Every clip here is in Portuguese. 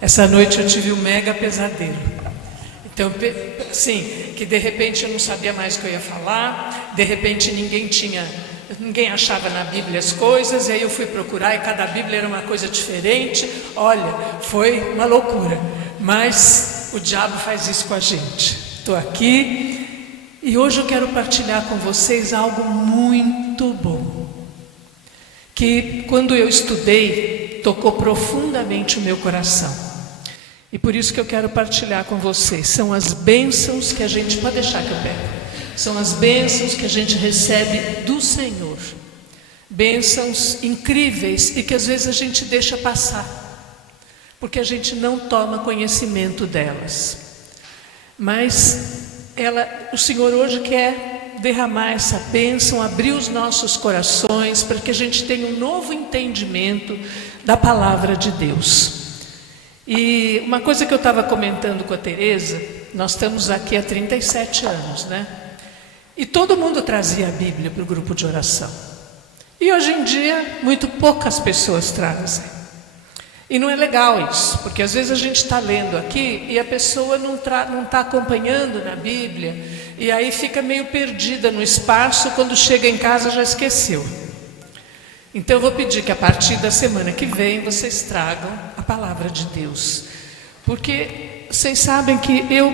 Essa noite eu tive um mega pesadelo. Então, assim, que de repente eu não sabia mais o que eu ia falar, de repente ninguém achava na Bíblia as coisas, e aí eu fui procurar e cada Bíblia era uma coisa diferente. Olha, foi uma loucura, mas o diabo faz isso com a gente. Estou aqui e hoje eu quero partilhar com vocês algo muito bom, que quando eu estudei, tocou profundamente o meu coração. E por isso que eu quero partilhar com vocês. São as bênçãos que a gente... Pode deixar que eu pego. São as bênçãos que a gente recebe do Senhor. Bênçãos incríveis e que às vezes a gente deixa passar, porque a gente não toma conhecimento delas. Mas o Senhor hoje quer derramar essa bênção, abrir os nossos corações para que a gente tenha um novo entendimento da palavra de Deus. E uma coisa que eu estava comentando com a Tereza, nós estamos aqui há 37 anos, né? E todo mundo trazia a Bíblia para o grupo de oração. E hoje em dia, muito poucas pessoas trazem. E não é legal isso, porque às vezes a gente está lendo aqui e a pessoa não está acompanhando na Bíblia, e aí fica meio perdida no espaço, quando chega em casa já esqueceu. Então eu vou pedir que a partir da semana que vem vocês tragam a palavra de Deus, porque vocês sabem que eu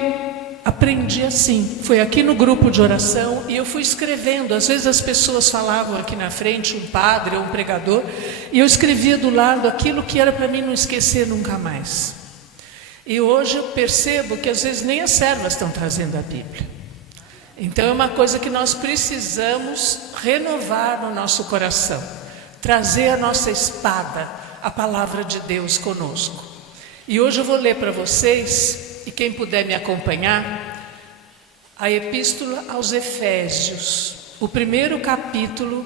aprendi assim, foi aqui no grupo de oração e eu fui escrevendo. Às vezes as pessoas falavam aqui na frente, um padre ou um pregador, e eu escrevia do lado aquilo que era para mim não esquecer nunca mais. E hoje eu percebo que às vezes nem as servas estão trazendo a Bíblia. Então é uma coisa que nós precisamos renovar no nosso coração, trazer a nossa espada, a palavra de Deus conosco. E hoje eu vou ler para vocês, e quem puder me acompanhar, a Epístola aos Efésios, o primeiro capítulo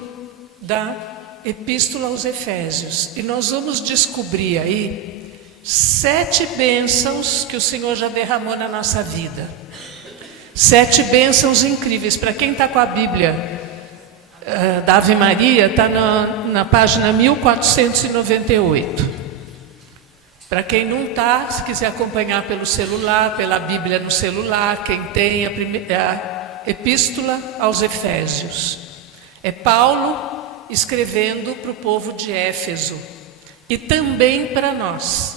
da Epístola aos Efésios. E nós vamos descobrir aí 7 bênçãos que o Senhor já derramou na nossa vida. 7 bênçãos incríveis. Para quem está com a Bíblia da Ave Maria, está na página 1498. Para quem não está, se quiser acompanhar pelo celular, pela Bíblia no celular, quem tem a Epístola aos Efésios. É Paulo escrevendo para o povo de Éfeso e também para nós,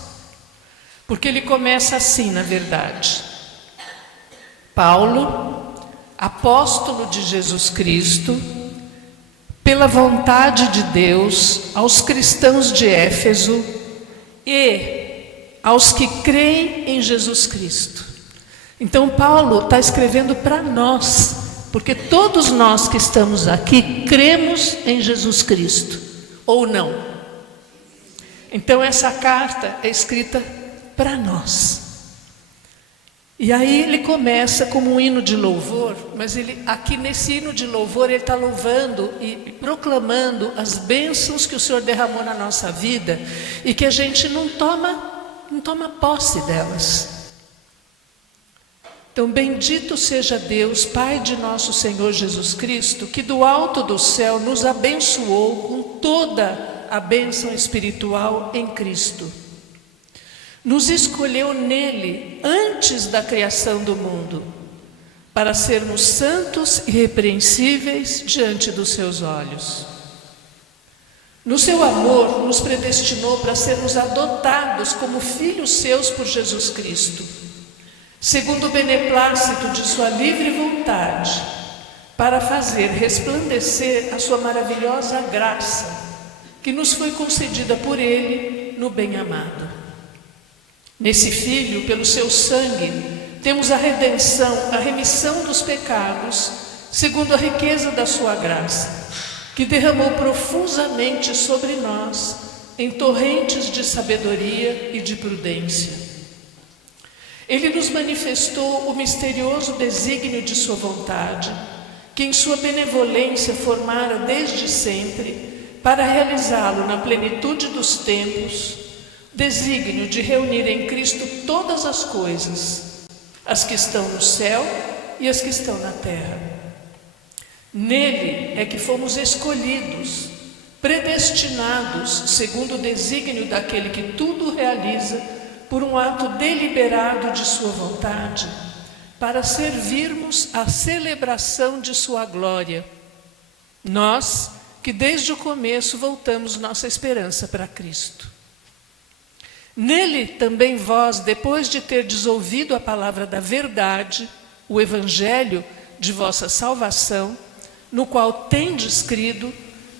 porque ele começa assim, na verdade: Paulo, apóstolo de Jesus Cristo, pela vontade de Deus, aos cristãos de Éfeso e aos que creem em Jesus Cristo. Então Paulo está escrevendo para nós, porque todos nós que estamos aqui cremos em Jesus Cristo, ou não? Então essa carta é escrita para nós. E aí ele começa como um hino de louvor, mas aqui nesse hino de louvor ele está louvando e proclamando as bênçãos que o Senhor derramou na nossa vida e que a gente não toma posse delas. Então, bendito seja Deus, Pai de nosso Senhor Jesus Cristo, que do alto do céu nos abençoou com toda a bênção espiritual em Cristo. Nos escolheu nele antes da criação do mundo, para sermos santos e irrepreensíveis diante dos seus olhos. No seu amor, nos predestinou para sermos adotados como filhos seus por Jesus Cristo, segundo o beneplácito de sua livre vontade, para fazer resplandecer a sua maravilhosa graça, que nos foi concedida por ele no bem-amado. Nesse Filho, pelo seu sangue, temos a redenção, a remissão dos pecados, segundo a riqueza da sua graça, que derramou profusamente sobre nós, em torrentes de sabedoria e de prudência. Ele nos manifestou o misterioso desígnio de sua vontade, que em sua benevolência formara desde sempre, para realizá-lo na plenitude dos tempos, desígnio de reunir em Cristo todas as coisas, as que estão no céu e as que estão na terra. Nele é que fomos escolhidos, predestinados, segundo o desígnio daquele que tudo realiza, por um ato deliberado de sua vontade, para servirmos à celebração de sua glória. Nós, que desde o começo voltamos nossa esperança para Cristo. Nele também vós, depois de terdes ouvido a palavra da verdade, o evangelho de vossa salvação, no qual tendes crido,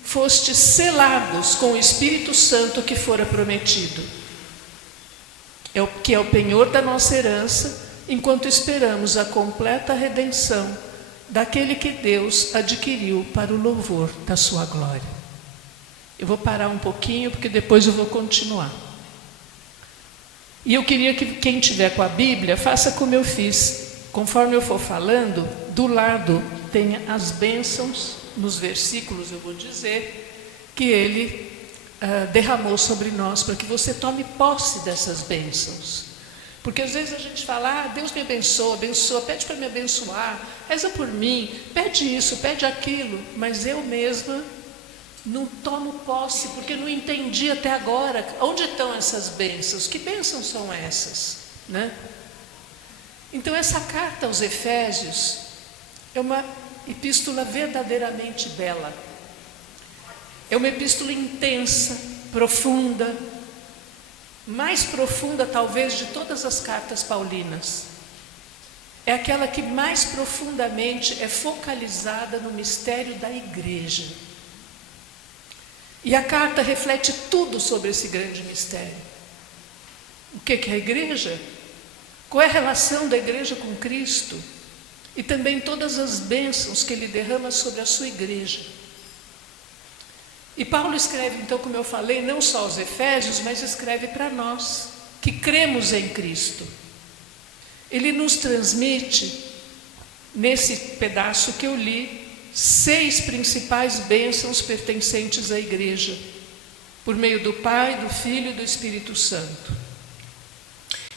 fostes selados com o Espírito Santo que fora prometido, que é o penhor da nossa herança, enquanto esperamos a completa redenção daquele que Deus adquiriu para o louvor da sua glória. Eu vou parar um pouquinho, porque depois eu vou continuar. E eu queria que quem tiver com a Bíblia, faça como eu fiz. Conforme eu for falando, do lado tenha as bênçãos, nos versículos eu vou dizer, que ele derramou sobre nós, para que você tome posse dessas bênçãos. Porque às vezes a gente fala, Deus me abençoa, abençoa, pede para me abençoar, reza por mim, pede isso, pede aquilo, mas eu mesma não tomo posse, porque não entendi até agora onde estão essas bênçãos, que bênçãos são essas, né? Então essa carta aos Efésios é uma epístola verdadeiramente bela. É uma epístola intensa, profunda, mais profunda talvez de todas as cartas paulinas. É aquela que mais profundamente é focalizada no mistério da igreja. E a carta reflete tudo sobre esse grande mistério. O que é a igreja? Qual é a relação da igreja com Cristo? E também todas as bênçãos que ele derrama sobre a sua igreja. E Paulo escreve, então, como eu falei, não só aos Efésios, mas escreve para nós, que cremos em Cristo. Ele nos transmite, nesse pedaço que eu li, 6 principais bênçãos pertencentes à igreja, por meio do Pai, do Filho e do Espírito Santo.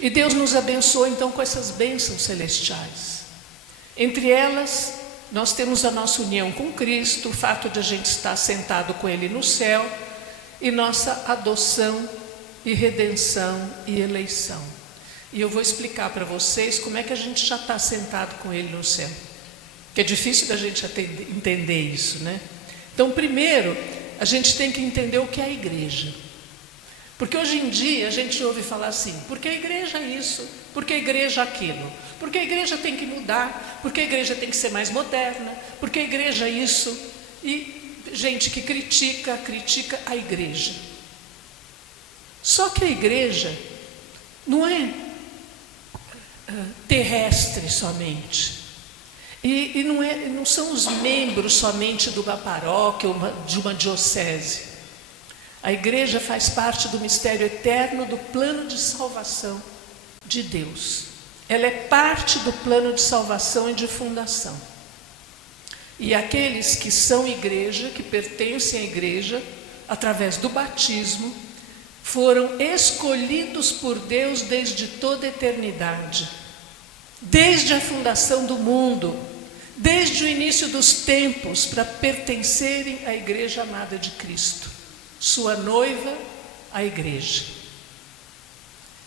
E Deus nos abençoa, então, com essas bênçãos celestiais. Entre elas, nós temos a nossa união com Cristo, o fato de a gente estar sentado com Ele no céu, e nossa adoção e redenção e eleição. E eu vou explicar para vocês como é que a gente já está sentado com Ele no céu. Que é difícil da gente entender isso, né? Então, primeiro, a gente tem que entender o que é a igreja. Porque hoje em dia a gente ouve falar assim, porque a igreja é isso, porque a igreja é aquilo, porque a igreja tem que mudar, porque a igreja tem que ser mais moderna, porque a igreja é isso. E gente que critica a igreja. Só que a igreja não é terrestre somente. E não são os membros somente de uma paróquia ou de uma diocese. A igreja faz parte do mistério eterno do plano de salvação de Deus. Ela é parte do plano de salvação e de fundação. E aqueles que são igreja, que pertencem à igreja, através do batismo, foram escolhidos por Deus desde toda a eternidade. Desde a fundação do mundo, desde o início dos tempos, para pertencerem à igreja amada de Cristo, sua noiva, a igreja.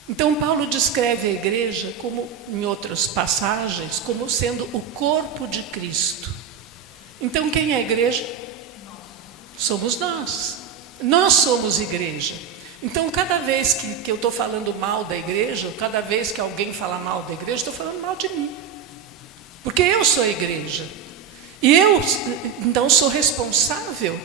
Então Paulo descreve a igreja, como em outras passagens, como sendo o corpo de Cristo. Então quem é a igreja? Somos nós. Nós somos igreja. Então cada vez que eu estou falando mal da igreja, cada vez que alguém fala mal da igreja, estou falando mal de mim. Porque eu sou a igreja. E eu, então, sou responsável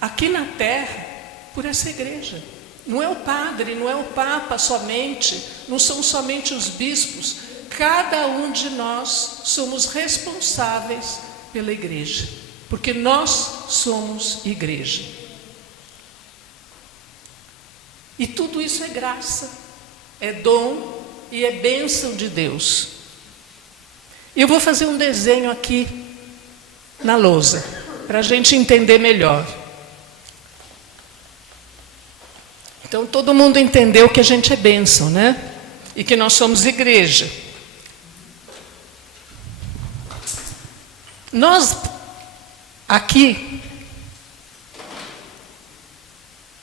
aqui na terra por essa igreja. Não é o padre, não é o papa somente, não são somente os bispos. Cada um de nós somos responsáveis pela igreja, porque nós somos igreja. E tudo isso é graça, é dom e é bênção de Deus. Eu vou fazer um desenho aqui na lousa, para a gente entender melhor. Então, todo mundo entendeu que a gente é bênção, né? E que nós somos igreja. Nós, aqui,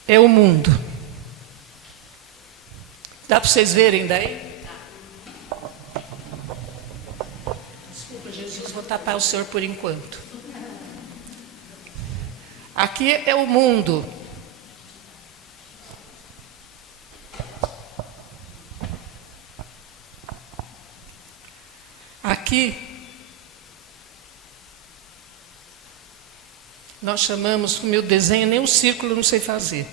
é o mundo. Dá para vocês verem daí? Desculpa, Jesus, vou tapar o senhor por enquanto. Aqui é o mundo. Aqui nós chamamos, o meu desenho nem um círculo não sei fazer.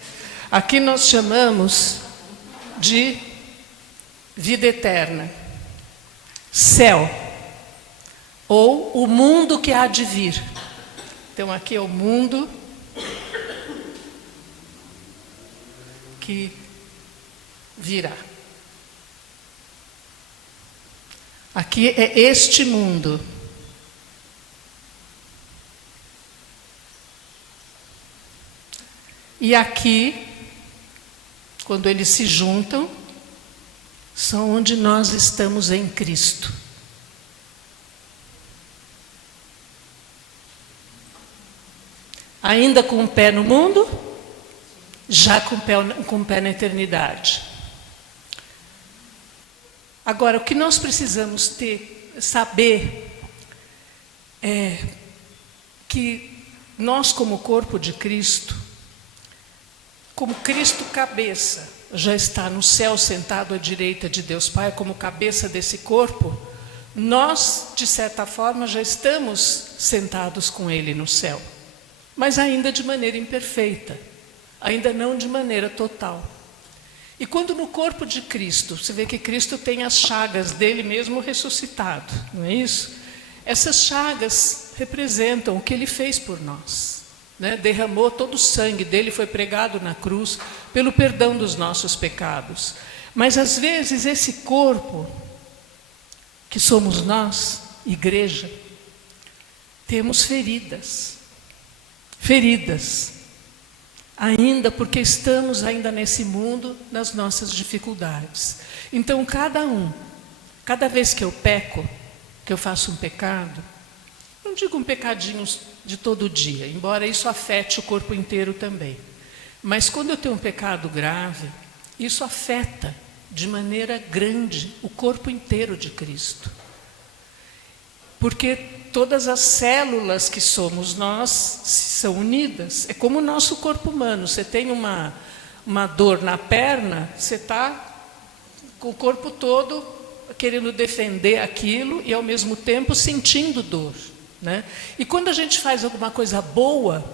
Aqui nós chamamos de vida eterna, céu, ou o mundo que há de vir. Então aqui é o mundo que virá. Aqui é este mundo. E aqui, quando eles se juntam, são onde nós estamos em Cristo. Ainda com um pé no mundo, já com o pé na eternidade. Agora, o que nós precisamos saber é que nós, como corpo de Cristo, como Cristo cabeça, já está no céu sentado à direita de Deus Pai, como cabeça desse corpo, nós, de certa forma, já estamos sentados com Ele no céu, mas ainda de maneira imperfeita, ainda não de maneira total. E quando no corpo de Cristo, você vê que Cristo tem as chagas dele mesmo ressuscitado, não é isso? Essas chagas representam o que ele fez por nós, né? Derramou todo o sangue dele, foi pregado na cruz pelo perdão dos nossos pecados. Mas às vezes esse corpo, que somos nós, igreja, temos feridas, ainda porque estamos ainda nesse mundo, nas nossas dificuldades. Então cada vez que eu peco, que eu faço um pecado, não digo um pecadinho de todo dia, embora isso afete o corpo inteiro também, mas quando eu tenho um pecado grave, isso afeta de maneira grande o corpo inteiro de Cristo, porque todas as células que somos nós são unidas. É como o nosso corpo humano. Você tem uma dor na perna, você está com o corpo todo querendo defender aquilo e ao mesmo tempo sentindo dor, né? E quando a gente faz alguma coisa boa,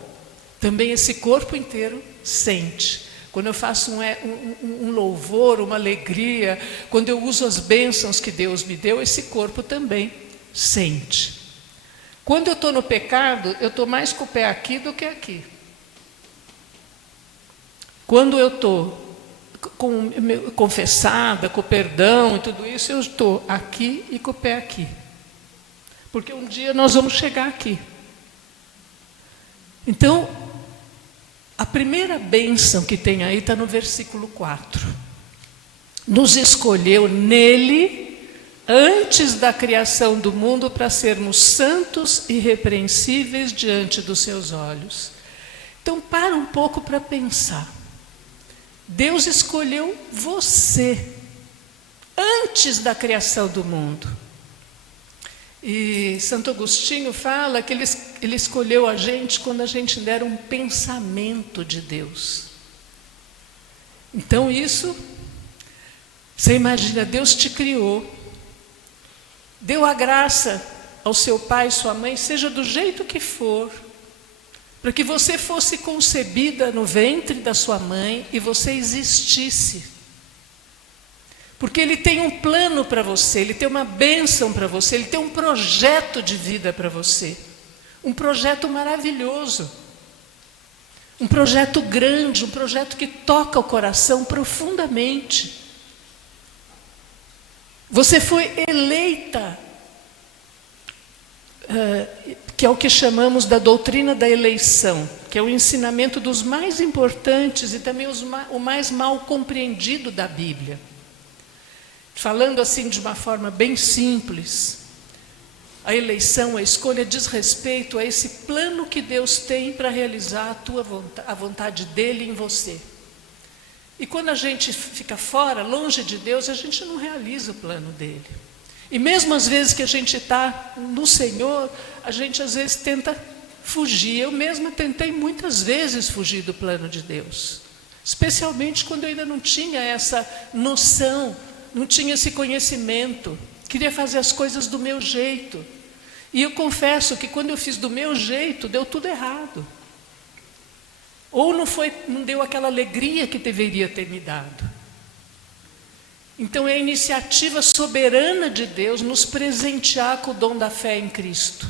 também esse corpo inteiro sente. Quando eu faço um louvor, uma alegria, quando eu uso as bênçãos que Deus me deu, esse corpo também sente. Quando eu estou no pecado, eu estou mais com o pé aqui do que aqui. Quando eu estou confessada, com perdão e tudo isso, eu estou aqui e com o pé aqui. Porque um dia nós vamos chegar aqui. Então, a primeira bênção que tem aí está no versículo 4. Nos escolheu nele, antes da criação do mundo, para sermos santos e irrepreensíveis diante dos seus olhos. Então, para um pouco para pensar. Deus escolheu você antes da criação do mundo. E Santo Agostinho fala que ele escolheu a gente quando a gente ainda era um pensamento de Deus. Então isso, você imagina, Deus te criou, deu a graça ao seu pai e sua mãe, seja do jeito que for, para que você fosse concebida no ventre da sua mãe e você existisse. Porque Ele tem um plano para você, Ele tem uma bênção para você, Ele tem um projeto de vida para você. Um projeto maravilhoso. Um projeto grande, um projeto que toca o coração profundamente. Você foi eleita. que é o que chamamos da doutrina da eleição, que é o ensinamento dos mais importantes e também o mais mal compreendido da Bíblia. Falando assim de uma forma bem simples, a eleição, a escolha diz respeito a esse plano que Deus tem para realizar a vontade dEle em você. E quando a gente fica fora, longe de Deus, a gente não realiza o plano dEle. E mesmo às vezes que a gente está no Senhor, a gente às vezes tenta fugir. Eu mesma tentei muitas vezes fugir do plano de Deus. Especialmente quando eu ainda não tinha essa noção, não tinha esse conhecimento. Queria fazer as coisas do meu jeito. E eu confesso que quando eu fiz do meu jeito, deu tudo errado. Ou não deu aquela alegria que deveria ter me dado. Então é a iniciativa soberana de Deus nos presentear com o dom da fé em Cristo,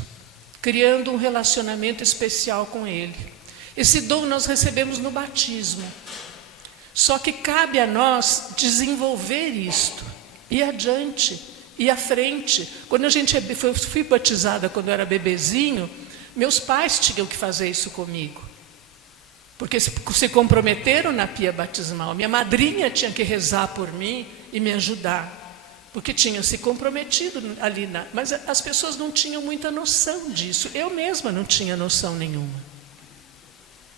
criando um relacionamento especial com Ele. Esse dom nós recebemos no batismo. Só que cabe a nós desenvolver isto, ir adiante, ir à frente. Quando eu fui batizada quando eu era bebezinho, meus pais tinham que fazer isso comigo. Porque se comprometeram na pia batismal. Minha madrinha tinha que rezar por mim e me ajudar. Porque tinham se comprometido ali. Mas as pessoas não tinham muita noção disso. Eu mesma não tinha noção nenhuma.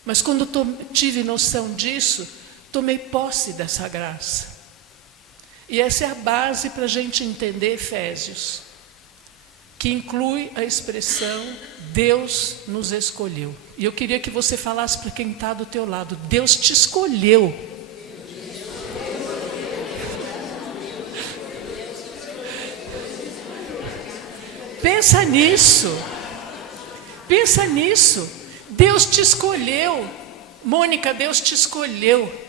Mas quando tive noção disso, tomei posse dessa graça. E essa é a base para a gente entender Efésios, que inclui a expressão Deus nos escolheu. E eu queria que você falasse para quem está do teu lado: Deus te escolheu. Pensa nisso. Pensa nisso. Deus te escolheu. Mônica, Deus te escolheu.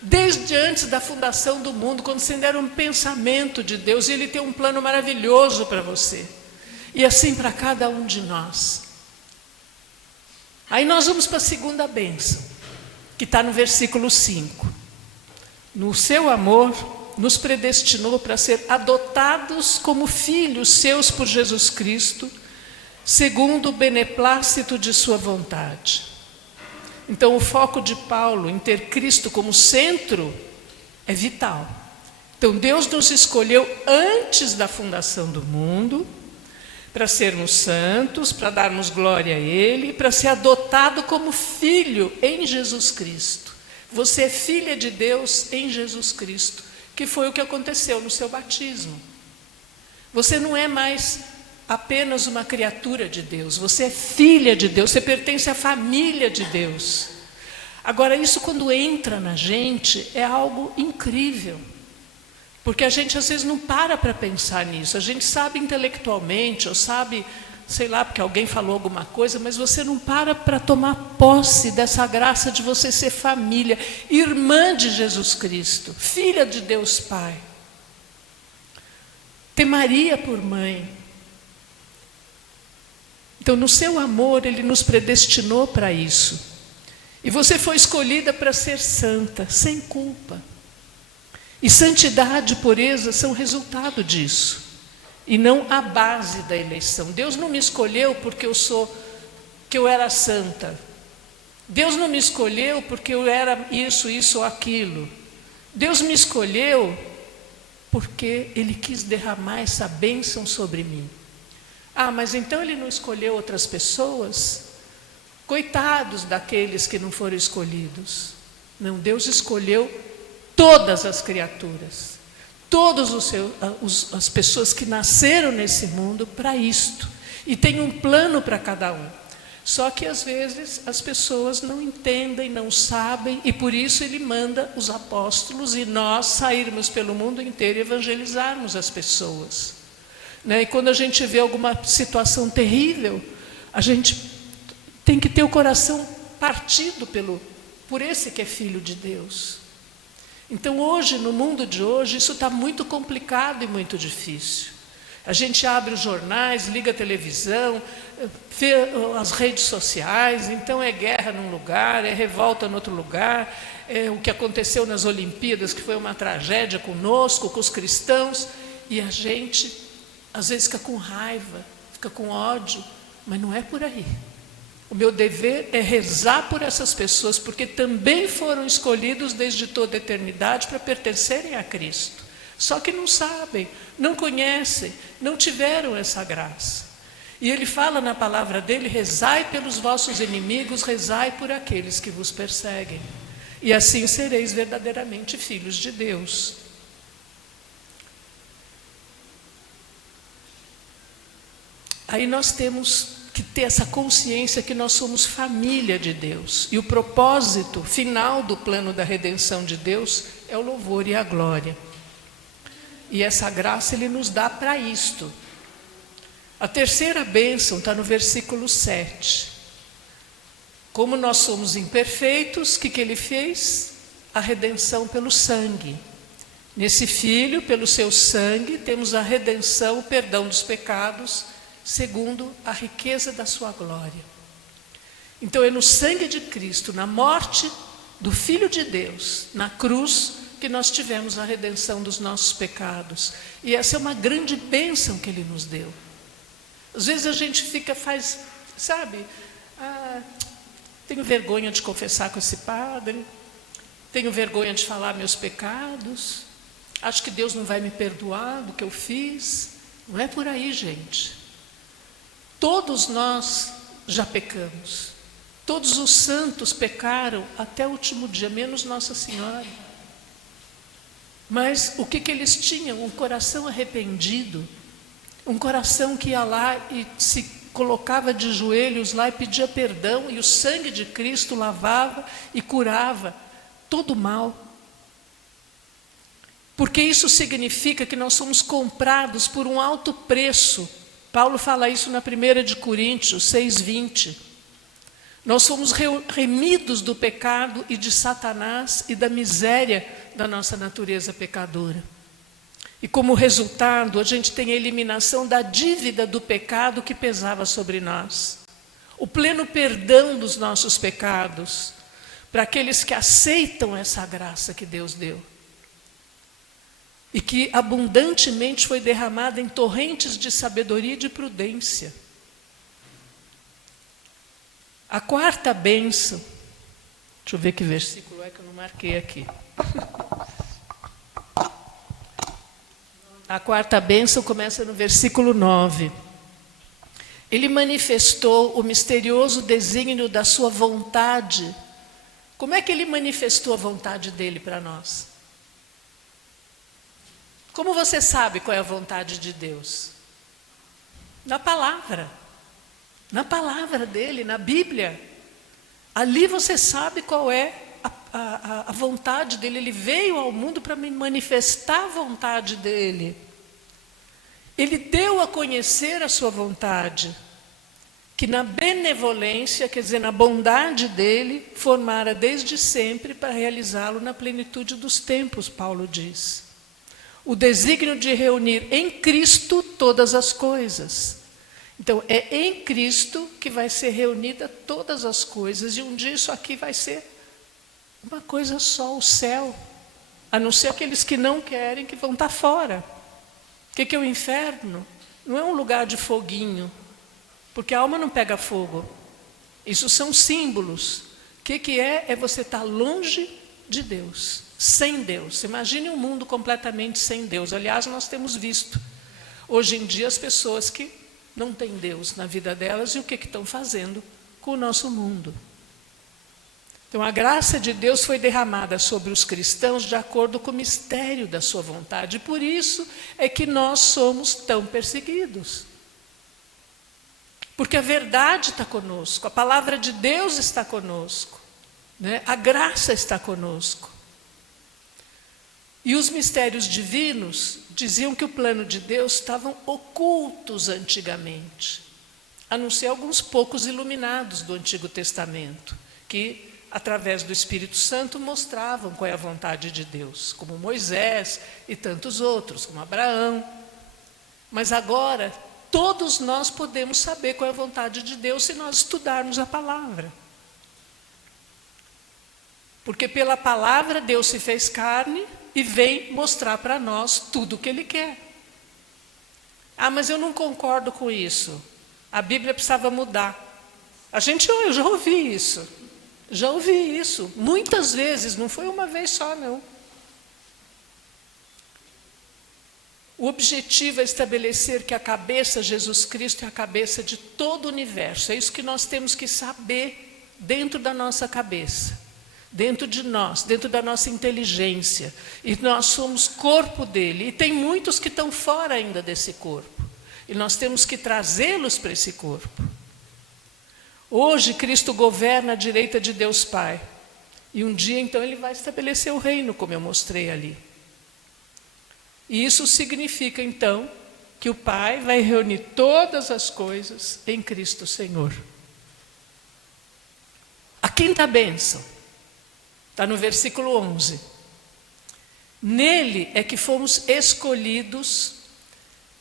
Desde antes da fundação do mundo, quando você ainda era um pensamento de Deus, e Ele tem um plano maravilhoso para você. E assim para cada um de nós. Aí nós vamos para a segunda bênção, que está no versículo 5. No seu amor, nos predestinou para ser adotados como filhos seus por Jesus Cristo, segundo o beneplácito de sua vontade. Então o foco de Paulo em ter Cristo como centro é vital. Então Deus nos escolheu antes da fundação do mundo, para sermos santos, para darmos glória a Ele, para ser adotado como filho em Jesus Cristo. Você é filha de Deus em Jesus Cristo, que foi o que aconteceu no seu batismo. Você não é mais apenas uma criatura de Deus, você é filha de Deus, você pertence à família de Deus. Agora, isso quando entra na gente é algo incrível, porque a gente às vezes não para pensar nisso. A gente sabe intelectualmente, ou sabe, sei lá, porque alguém falou alguma coisa, mas você não para tomar posse dessa graça de você ser família, irmã de Jesus Cristo, filha de Deus Pai. Ter Maria por mãe. Então, no seu amor, Ele nos predestinou para isso. E você foi escolhida para ser santa, sem culpa. E santidade e pureza são resultado disso, e não a base da eleição. Deus não me escolheu porque eu era santa. Deus não me escolheu porque eu era isso ou aquilo. Deus me escolheu porque Ele quis derramar essa bênção sobre mim. Ah, mas então Ele não escolheu outras pessoas? Coitados daqueles que não foram escolhidos. Não, Deus escolheu todas as criaturas, todas as pessoas que nasceram nesse mundo para isto. E tem um plano para cada um. Só que às vezes as pessoas não entendem, não sabem, e por isso Ele manda os apóstolos e nós sairmos pelo mundo inteiro e evangelizarmos as pessoas. E quando a gente vê alguma situação terrível, a gente tem que ter o coração partido por esse que é filho de Deus. Então hoje, no mundo de hoje, isso está muito complicado e muito difícil. A gente abre os jornais, liga a televisão, vê as redes sociais, então é guerra num lugar, é revolta no outro lugar, é o que aconteceu nas Olimpíadas, que foi uma tragédia conosco, com os cristãos, e a gente às vezes fica com raiva, fica com ódio, mas não é por aí. O meu dever é rezar por essas pessoas, porque também foram escolhidos desde toda a eternidade para pertencerem a Cristo. Só que não sabem, não conhecem, não tiveram essa graça. E ele fala na palavra dele: rezai pelos vossos inimigos, rezai por aqueles que vos perseguem. E assim sereis verdadeiramente filhos de Deus. Aí nós temos que ter essa consciência que nós somos família de Deus. E o propósito final do plano da redenção de Deus é o louvor e a glória. E essa graça Ele nos dá para isto. A terceira bênção está no versículo 7. Como nós somos imperfeitos, o que Ele fez? A redenção pelo sangue. Nesse Filho, pelo seu sangue, temos a redenção, o perdão dos pecados, segundo a riqueza da sua glória. Então é no sangue de Cristo, na morte do Filho de Deus, na cruz, que nós tivemos a redenção dos nossos pecados. E essa é uma grande bênção que Ele nos deu. Às vezes a gente tenho vergonha de confessar com esse padre, tenho vergonha de falar meus pecados, acho que Deus não vai me perdoar do que eu fiz. Não é por aí, gente. Todos nós já pecamos. Todos os santos pecaram até o último dia, menos Nossa Senhora. Mas o que eles tinham? Um coração arrependido, um coração que ia lá e se colocava de joelhos lá e pedia perdão, e o sangue de Cristo lavava e curava todo o mal. Porque isso significa que nós somos comprados por um alto preço. Paulo fala isso na 1 de Coríntios 6:20. Nós fomos remidos do pecado e de Satanás e da miséria da nossa natureza pecadora. E como resultado, a gente tem a eliminação da dívida do pecado que pesava sobre nós. O pleno perdão dos nossos pecados, para aqueles que aceitam essa graça que Deus deu. E que abundantemente foi derramada em torrentes de sabedoria e de prudência. A quarta bênção, deixa eu ver que versículo é que eu não marquei aqui. A quarta bênção começa no versículo 9. Ele manifestou o misterioso desígnio da sua vontade. Como é que Ele manifestou a vontade dEle para nós? Como você sabe qual é a vontade de Deus? Na palavra dele, na Bíblia. Ali você sabe qual é a vontade dele. Ele veio ao mundo para manifestar a vontade dele. Ele deu a conhecer a sua vontade, que na benevolência, quer dizer, na bondade dele, formara desde sempre para realizá-lo na plenitude dos tempos, Paulo diz. O desígnio de reunir em Cristo todas as coisas. Então, é em Cristo que vai ser reunida todas as coisas, e um dia isso aqui vai ser uma coisa só, o céu. A não ser aqueles que não querem, que vão estar fora. O que é o inferno? Não é um lugar de foguinho, porque a alma não pega fogo. Isso são símbolos. O que é? É você estar longe de Deus. Sem Deus. Imagine um mundo completamente sem Deus. Aliás, nós temos visto hoje em dia as pessoas que não têm Deus na vida delas e o que estão fazendo com o nosso mundo. Então, a graça de Deus foi derramada sobre os cristãos de acordo com o mistério da sua vontade. E por isso é que nós somos tão perseguidos. Porque a verdade está conosco, a palavra de Deus está conosco, né? A graça está conosco. E os mistérios divinos diziam que o plano de Deus estavam ocultos antigamente, a não ser alguns poucos iluminados do Antigo Testamento, que, através do Espírito Santo, mostravam qual é a vontade de Deus, como Moisés e tantos outros, como Abraão. Mas agora, todos nós podemos saber qual é a vontade de Deus se nós estudarmos a palavra. Porque pela palavra Deus se fez carne e vem mostrar para nós tudo o que Ele quer. Ah, mas eu não concordo com isso. a Bíblia precisava mudar. Eu já ouvi isso. Já ouvi isso muitas vezes, não foi uma vez só, não. O objetivo é estabelecer que a cabeça, Jesus Cristo, é a cabeça de todo o universo. É isso que nós temos que saber dentro da nossa cabeça, dentro de nós, dentro da nossa inteligência. E nós somos corpo dele. E tem muitos que estão fora ainda desse corpo. E nós temos que trazê-los para esse corpo. Hoje, Cristo governa à direita de Deus Pai. E um dia, então, ele vai estabelecer o reino, como eu mostrei ali. E isso significa, então, que o Pai vai reunir todas as coisas em Cristo Senhor. A quinta bênção está no versículo 11. Nele é que fomos escolhidos,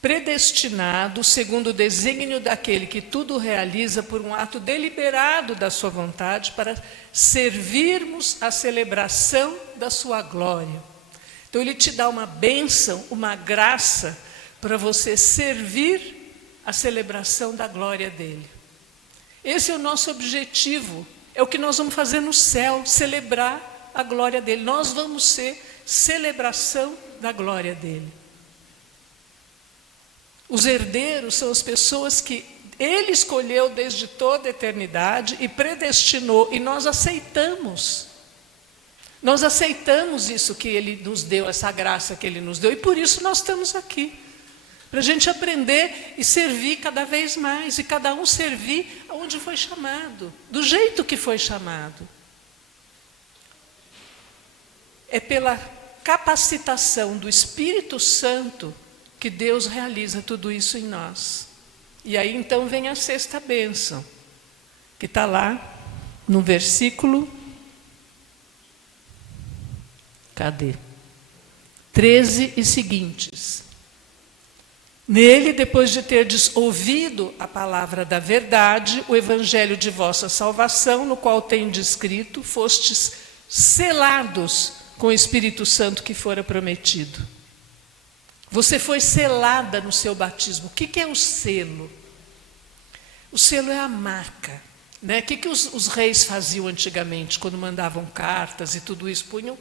predestinados, segundo o desígnio daquele que tudo realiza por um ato deliberado da sua vontade, para servirmos a celebração da sua glória. Então ele te dá uma bênção, uma graça, para você servir a celebração da glória dele. Esse é o nosso objetivo, é o que nós vamos fazer no céu, celebrar a glória dele. Nós vamos ser celebração da glória dele. Os herdeiros são as pessoas que ele escolheu desde toda a eternidade e predestinou, e nós aceitamos. Nós aceitamos isso que ele nos deu, essa graça que ele nos deu, e por isso nós estamos aqui. Para a gente aprender e servir cada vez mais, e cada um servir onde foi chamado, do jeito que foi chamado. É pela capacitação do Espírito Santo que Deus realiza tudo isso em nós. E aí então vem a sexta bênção, que está lá no versículo 13 e seguintes. Nele, depois de terdes ouvido a palavra da verdade, o evangelho de vossa salvação, no qual tendes escrito, fostes selados com o Espírito Santo que fora prometido. Você foi selada no seu batismo. O que é o selo? O selo é a marca. Né? O que os reis faziam antigamente, quando mandavam cartas e tudo isso? Punham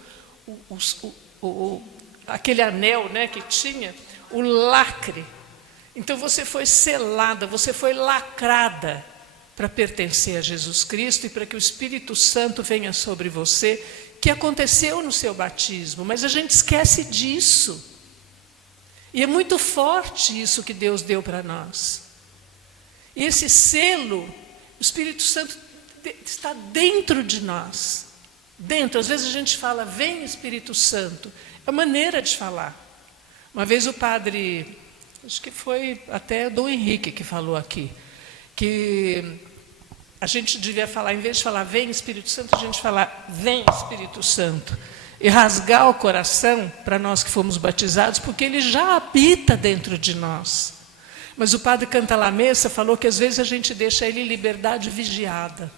aquele anel, né, que tinha, o lacre. Então você foi selada, você foi lacrada para pertencer a Jesus Cristo e para que o Espírito Santo venha sobre você, que aconteceu no seu batismo, mas a gente esquece disso. E é muito forte isso que Deus deu para nós. E esse selo, o Espírito Santo está dentro de nós. Dentro, às vezes a gente fala, vem Espírito Santo. É maneira de falar. Uma vez o padre, acho que foi até Dom Henrique que falou aqui, que a gente devia falar, em vez de falar vem Espírito Santo, a gente falar vem Espírito Santo. E rasgar o coração para nós que fomos batizados, porque ele já habita dentro de nós. Mas o padre Cantalamessa falou que às vezes a gente deixa ele em liberdade vigiada.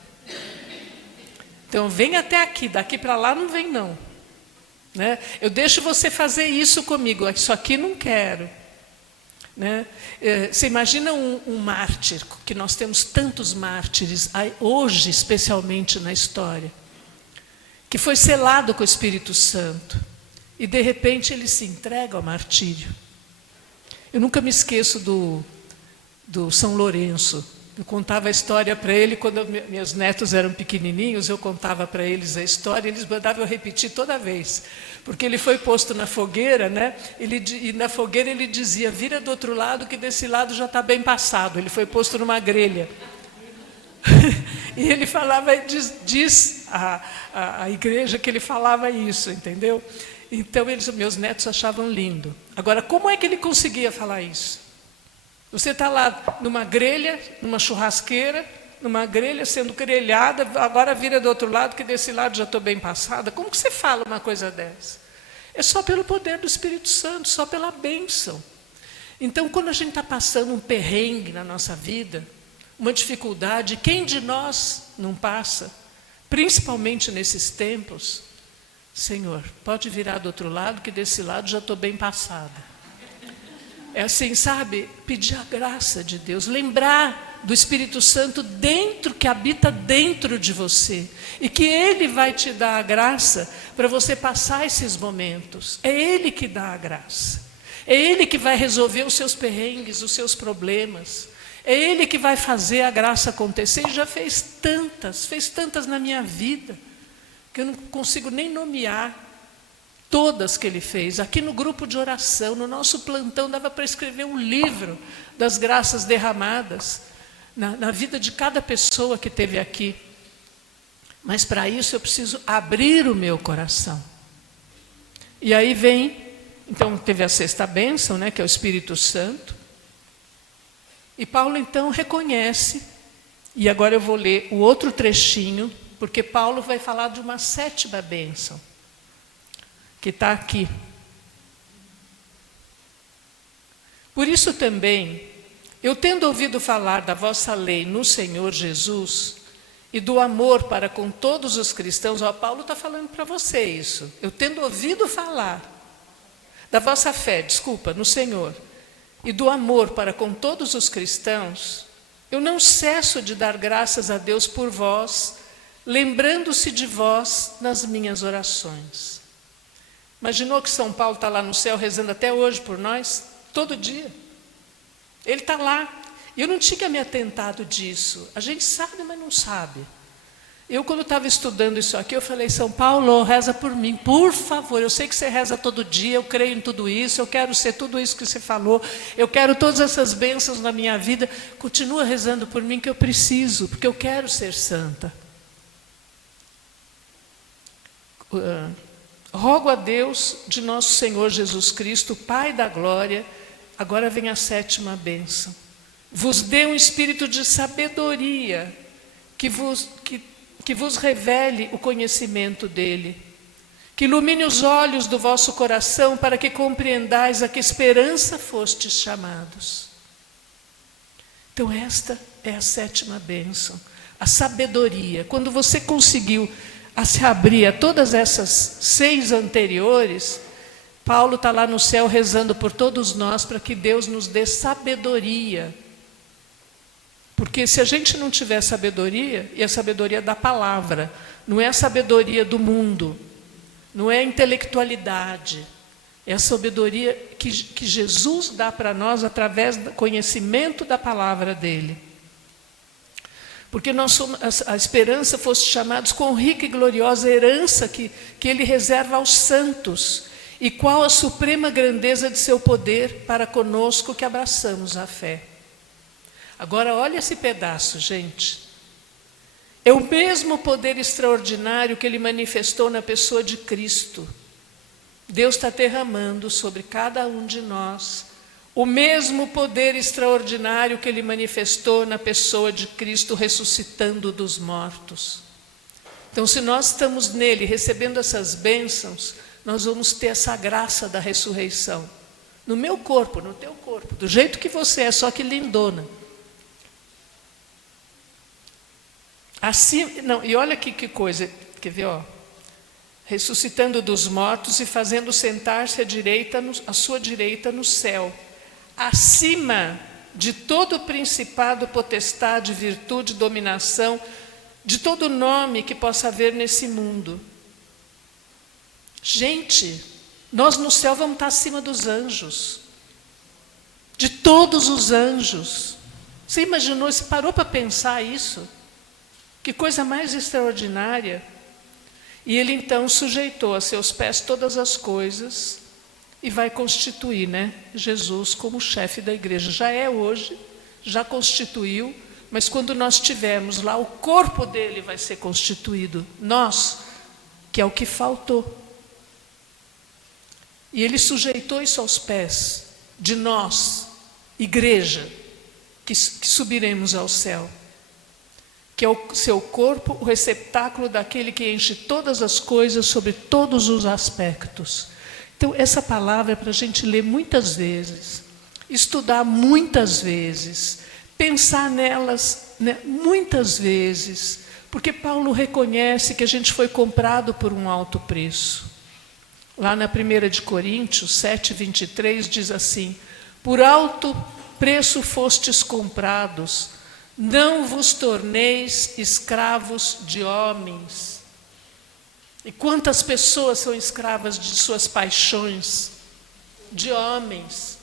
Então, vem até aqui, daqui para lá não vem não. Né? Eu deixo você fazer isso comigo, isso aqui não quero. Né? Você imagina um mártir, que nós temos tantos mártires, hoje especialmente na história, que foi selado com o Espírito Santo, e de repente ele se entrega ao martírio. Eu nunca me esqueço do São Lourenço. Eu contava a história para ele, quando meus netos eram pequenininhos, eu contava para eles a história, eles mandavam eu repetir toda vez, porque ele foi posto na fogueira, né? E na fogueira ele dizia, vira do outro lado, que desse lado já está bem passado. Ele foi posto numa grelha. E ele falava, diz a igreja que ele falava isso, entendeu? Então meus netos achavam lindo. Agora, como é que ele conseguia falar isso? Você está lá numa grelha, numa churrasqueira, numa grelha sendo grelhada, agora vira do outro lado, que desse lado já estou bem passada. Como que você fala uma coisa dessa? É só pelo poder do Espírito Santo, só pela bênção. Então, quando a gente está passando um perrengue na nossa vida, uma dificuldade, quem de nós não passa? Principalmente nesses tempos, Senhor, pode virar do outro lado, que desse lado já estou bem passada. É assim, sabe? Pedir a graça de Deus, lembrar do Espírito Santo dentro, que habita dentro de você. E que Ele vai te dar a graça para você passar esses momentos. É Ele que dá a graça. É Ele que vai resolver os seus perrengues, os seus problemas. É Ele que vai fazer a graça acontecer. E já fez tantas na minha vida, que eu não consigo nem nomear todas que Ele fez. Aqui no grupo de oração, no nosso plantão, dava para escrever um livro das graças derramadas na vida de cada pessoa que esteve aqui. Mas para isso eu preciso abrir o meu coração. E aí vem, então teve a sexta bênção, né, que é o Espírito Santo. E Paulo então reconhece, e agora eu vou ler o outro trechinho, porque Paulo vai falar de uma sétima bênção, que está aqui. Por isso também, eu tendo ouvido falar da vossa lei no Senhor Jesus, e do amor para com todos os cristãos, ó, Paulo está falando para você isso. Eu tendo ouvido falar da vossa fé, no Senhor, e do amor para com todos os cristãos, eu não cesso de dar graças a Deus por vós, lembrando-se de vós nas minhas orações. Imaginou que São Paulo está lá no céu rezando até hoje por nós? Todo dia. Ele está lá. Eu não tinha me atentado disso. A gente sabe, mas não sabe. Eu, quando estava estudando isso aqui, eu falei, São Paulo, reza por mim, por favor. Eu sei que você reza todo dia, eu creio em tudo isso, eu quero ser tudo isso que você falou, eu quero todas essas bênçãos na minha vida. Continua rezando por mim, que eu preciso, porque eu quero ser santa. Rogo a Deus de nosso Senhor Jesus Cristo, Pai da glória, agora vem a sétima bênção. Vos dê um espírito de sabedoria, que vos revele o conhecimento dele, que ilumine os olhos do vosso coração, para que compreendais a que esperança fostes chamados. Então esta é a sétima bênção, a sabedoria. Quando você conseguiu se abrir a todas essas 6 anteriores, Paulo está lá no céu rezando por todos nós, para que Deus nos dê sabedoria. Porque se a gente não tiver sabedoria, e a sabedoria da palavra, não é a sabedoria do mundo, não é a intelectualidade, é a sabedoria que Jesus dá para nós através do conhecimento da palavra dele. Porque nós somos, a esperança fosse chamados com rica e gloriosa herança que ele reserva aos santos, e qual a suprema grandeza de seu poder para conosco que abraçamos a fé. Agora olha esse pedaço, gente. É o mesmo poder extraordinário que Ele manifestou na pessoa de Cristo. Deus está derramando sobre cada um de nós o mesmo poder extraordinário que Ele manifestou na pessoa de Cristo, ressuscitando dos mortos. Então, se nós estamos nele, recebendo essas bênçãos, nós vamos ter essa graça da ressurreição. No meu corpo, no teu corpo, do jeito que você é, só que lindona. Assim, não, e olha que coisa, quer ver, ó? Ressuscitando dos mortos e fazendo sentar-se à sua direita no céu, acima de todo principado, potestade, virtude, dominação, de todo nome que possa haver nesse mundo. Gente, nós no céu vamos estar acima dos anjos, de todos os anjos. Você imaginou, você parou para pensar isso? Que coisa mais extraordinária. E ele então sujeitou a seus pés todas as coisas e vai constituir, Jesus como chefe da igreja. Já é hoje, já constituiu, mas quando nós estivermos lá, o corpo dele vai ser constituído. Nós, que é o que faltou. E ele sujeitou isso aos pés de nós, igreja, que subiremos ao céu. Que é o seu corpo, o receptáculo daquele que enche todas as coisas sobre todos os aspectos. Então, essa palavra é para a gente ler muitas vezes, estudar muitas vezes, pensar nelas, muitas vezes, porque Paulo reconhece que a gente foi comprado por um alto preço. Lá na 1 de Coríntios 7:23 diz assim: por alto preço fostes comprados, Não vos torneis escravos de homens. E quantas pessoas são escravas de suas paixões, de homens,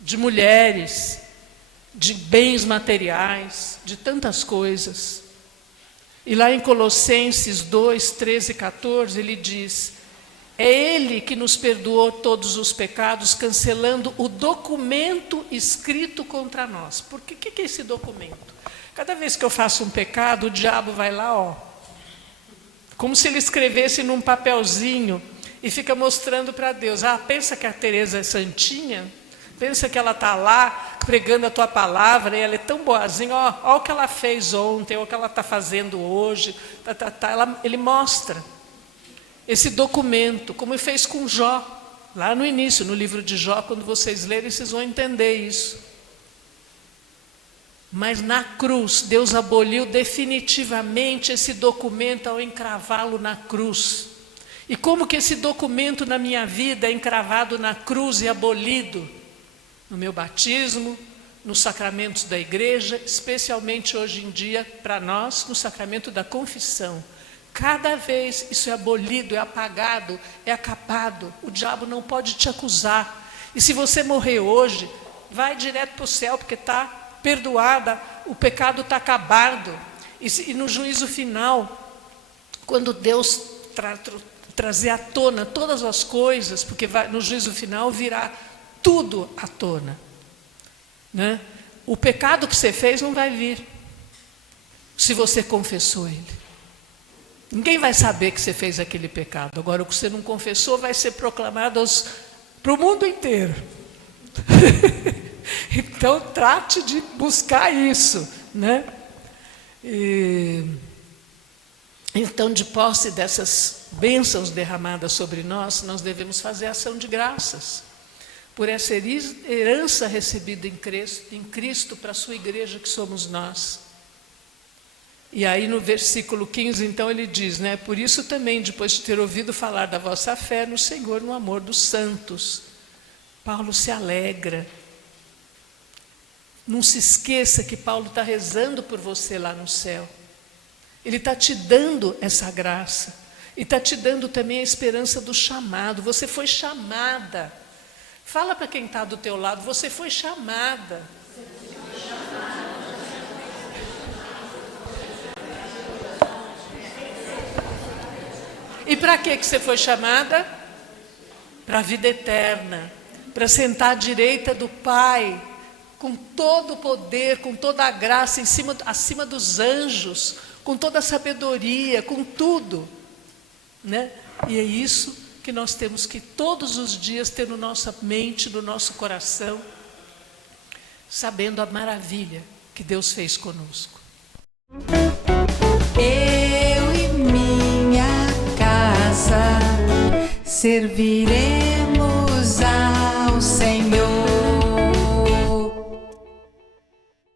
de mulheres, de bens materiais, de tantas coisas. E lá em Colossenses 2, 13 e 14, ele diz: é Ele que nos perdoou todos os pecados, cancelando o documento escrito contra nós. Porque o que é esse documento? Cada vez que eu faço um pecado, o diabo vai lá, ó, como se ele escrevesse num papelzinho e fica mostrando para Deus. Ah, pensa que a Teresa é santinha? Pensa que ela está lá pregando a tua palavra e ela é tão boazinha, ó o que ela fez ontem, ó o que ela está fazendo hoje. Ele mostra esse documento, como ele fez com Jó, lá no início, no livro de Jó, quando vocês lerem, vocês vão entender isso. Mas na cruz, Deus aboliu definitivamente esse documento ao encravá-lo na cruz. E como que esse documento na minha vida é encravado na cruz e abolido? No meu batismo, nos sacramentos da igreja, especialmente hoje em dia, para nós, no sacramento da confissão. Cada vez isso é abolido, é apagado, é acabado. O diabo não pode te acusar. E se você morrer hoje, vai direto para o céu, porque está perdoada, o pecado está acabado. E no juízo final, quando Deus trazer à tona todas as coisas, porque no juízo final virá tudo à tona, né? O pecado que você fez não vai vir, se você confessou ele. Ninguém vai saber que você fez aquele pecado. Agora, o que você não confessou vai ser proclamado para o mundo inteiro. Então, trate de buscar isso, né? Então, de posse dessas bênçãos derramadas sobre nós, nós devemos fazer ação de graças por essa herança recebida em Cristo para a sua igreja, que somos nós. E aí no versículo 15, então, ele diz, né? Por isso também, depois de ter ouvido falar da vossa fé no Senhor, no amor dos santos. Paulo se alegra. Não se esqueça que Paulo está rezando por você lá no céu. Ele está te dando essa graça. E está te dando também a esperança do chamado. Você foi chamada. Fala para quem está do teu lado, você foi chamada. E para que você foi chamada? Para a vida eterna, para sentar à direita do Pai, com todo o poder, com toda a graça, acima dos anjos, com toda a sabedoria, com tudo, né? E é isso que nós temos que todos os dias ter na nossa mente, no nosso coração, sabendo a maravilha que Deus fez conosco. Eu e minha casa serviremos ao Senhor.